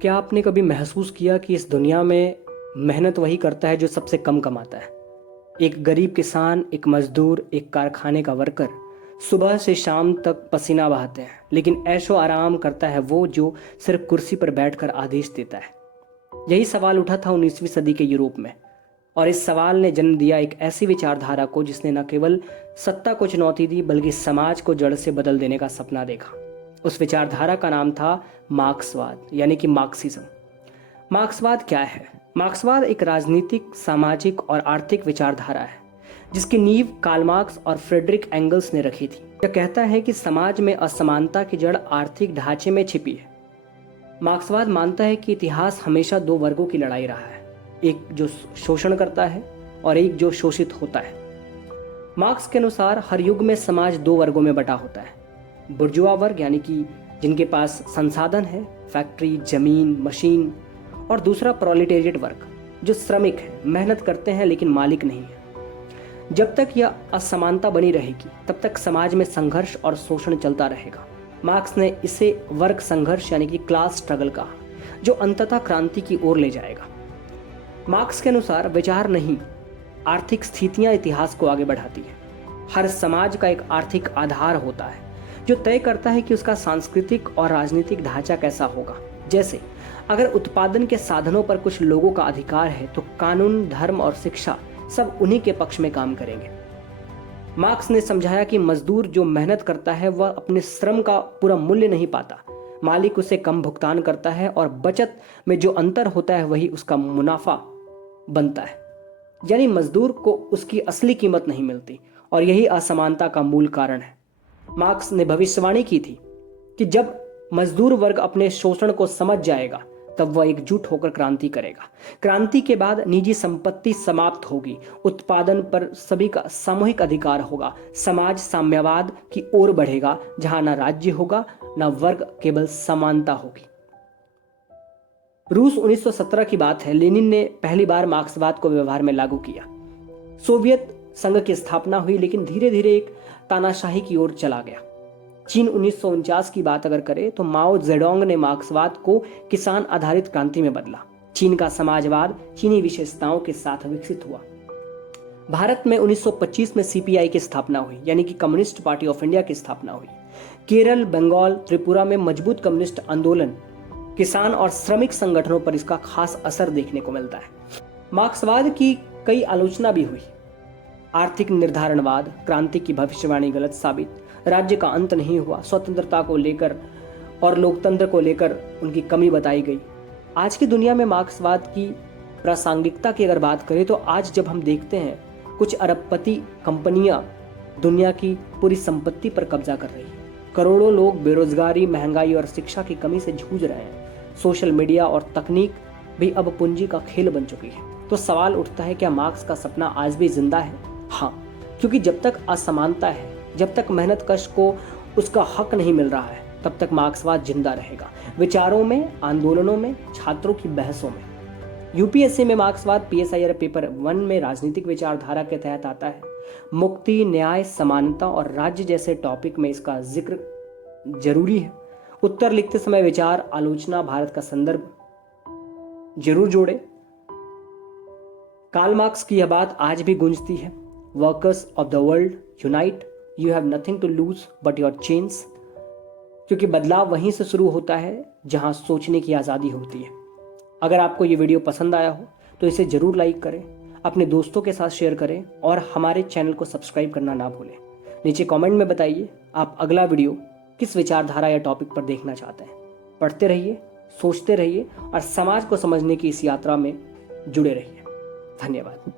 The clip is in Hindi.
क्या आपने कभी महसूस किया कि इस दुनिया में मेहनत वही करता है जो सबसे कम कमाता है? एक गरीब किसान, एक मजदूर, एक कारखाने का वर्कर सुबह से शाम तक पसीना बहाते हैं, लेकिन ऐशो आराम करता है वो जो सिर्फ कुर्सी पर बैठकर आदेश देता है। यही सवाल उठा था 19वीं सदी के यूरोप में, और इस सवाल ने जन्म दिया एक ऐसी विचारधारा को जिसने न केवल सत्ता को चुनौती दी बल्कि समाज को जड़ से बदल देने का सपना देखा। उस विचारधारा का नाम था मार्क्सवाद, यानी कि मार्क्सिज्म। मार्क्सवाद क्या है? मार्क्सवाद एक राजनीतिक, सामाजिक और आर्थिक विचारधारा है जिसकी नींव कार्ल मार्क्स और फ्रेडरिक एंगल्स ने रखी थी। यह कहता है कि समाज में असमानता की जड़ आर्थिक ढांचे में छिपी है। मार्क्सवाद मानता है कि इतिहास हमेशा दो वर्गों की लड़ाई रहा है, एक जो शोषण करता है और एक जो शोषित होता है। मार्क्स के अनुसार हर युग में समाज दो वर्गों में बटा होता है। बुर्जुआ वर्ग, यानी कि जिनके पास संसाधन है, फैक्ट्री, जमीन, मशीन, और दूसरा प्रोलेटेरिएट वर्ग जो श्रमिक है, मेहनत करते हैं लेकिन मालिक नहीं है। जब तक यह असमानता बनी रहेगी तब तक समाज में संघर्ष और शोषण चलता रहेगा। मार्क्स ने इसे वर्ग संघर्ष यानी कि क्लास स्ट्रगल कहा, जो अंततः क्रांति की ओर ले जाएगा। मार्क्स के अनुसार विचार नहीं, आर्थिक स्थितियां इतिहास को आगे बढ़ाती है। हर समाज का एक आर्थिक आधार होता है जो तय करता है कि उसका सांस्कृतिक और राजनीतिक ढांचा कैसा होगा। जैसे अगर उत्पादन के साधनों पर कुछ लोगों का अधिकार है तो कानून, धर्म और शिक्षा सब उन्हीं के पक्ष में काम करेंगे। मार्क्स ने समझाया कि मजदूर जो मेहनत करता है वह अपने श्रम का पूरा मूल्य नहीं पाता, मालिक उसे कम भुगतान करता है और बचत में जो अंतर होता है वही उसका मुनाफा बनता है। यानी मजदूर को उसकी असली कीमत नहीं मिलती, और यही असमानता का मूल कारण है। मार्क्स ने भविष्यवाणी की थी कि जब मजदूर वर्ग अपने शोषण को समझ जाएगा तब वह एकजुट होकर क्रांति करेगा। क्रांति के बाद निजी संपत्ति समाप्त होगी, उत्पादन पर सभी का सामूहिक अधिकार होगा, समाज साम्यवाद की ओर बढ़ेगा जहां न राज्य होगा न वर्ग, केवल समानता होगी। रूस 1917 की बात है, लेनिन ने पहली बार मार्क्सवाद को व्यवहार में लागू किया। सोवियत संघ की स्थापना हुई, लेकिन धीरे धीरे एक तानाशाही की ओर चला गया। चीन 1949 की बात अगर करें तो माओ जेडोंग ने मार्क्सवाद को किसान आधारित क्रांति में बदला। चीन का समाजवाद चीनी विशेषताओं के साथ विकसित हुआ। भारत में 1925 में सीपीआई की स्थापना हुई, यानी कि कम्युनिस्ट पार्टी ऑफ इंडिया की स्थापना हुई। केरल, बंगाल, त्रिपुरा में मजबूत कम्युनिस्ट आंदोलन, किसान और श्रमिक संगठनों पर इसका खास असर देखने को मिलता है। मार्क्सवाद की कई आलोचना भी हुई। आर्थिक निर्धारणवाद, क्रांति की भविष्यवाणी गलत साबित, राज्य का अंत नहीं हुआ, स्वतंत्रता को लेकर और लोकतंत्र को लेकर उनकी कमी बताई गई। आज की दुनिया में मार्क्सवाद की प्रासंगिकता की अगर बात करें तो आज जब हम देखते हैं कुछ अरबपति कंपनियां दुनिया की पूरी संपत्ति पर कब्जा कर रही हैं, करोड़ों लोग बेरोजगारी, महंगाई और शिक्षा की कमी से जूझ रहे हैं, सोशल मीडिया और तकनीक भी अब पूंजी का खेल बन चुकी है, तो सवाल उठता है, क्या मार्क्स का सपना आज भी जिंदा है? हाँ, क्योंकि जब तक असमानता है, जब तक मेहनत कश को उसका हक नहीं मिल रहा है, तब तक मार्क्सवाद जिंदा रहेगा। विचारों में, आंदोलनों में, छात्रों की बहसों में। यूपीएससी में मार्क्सवाद पीएसआईआर पेपर 1 में राजनीतिक विचारधारा के तहत आता है। मुक्ति, न्याय, समानता और राज्य जैसे टॉपिक में इसका जिक्र जरूरी है। उत्तर लिखते समय विचार, आलोचना, भारत का संदर्भ जरूर जोड़े। कार्ल मार्क्स की यह बात आज भी गूंजती है, workers of the world unite, you have nothing to lose but your change. क्योंकि बदलाव वहीं से शुरू होता है जहां सोचने की आज़ादी होती है। अगर आपको ये वीडियो पसंद आया हो तो इसे जरूर लाइक करें, अपने दोस्तों के साथ शेयर करें और हमारे चैनल को सब्सक्राइब करना ना भूलें। नीचे कमेंट में बताइए आप अगला वीडियो किस विचारधारा या टॉपिक पर देखना चाहते हैं। पढ़ते रहिए, सोचते रहिए और समाज को समझने की इस यात्रा में जुड़े रहिए। धन्यवाद।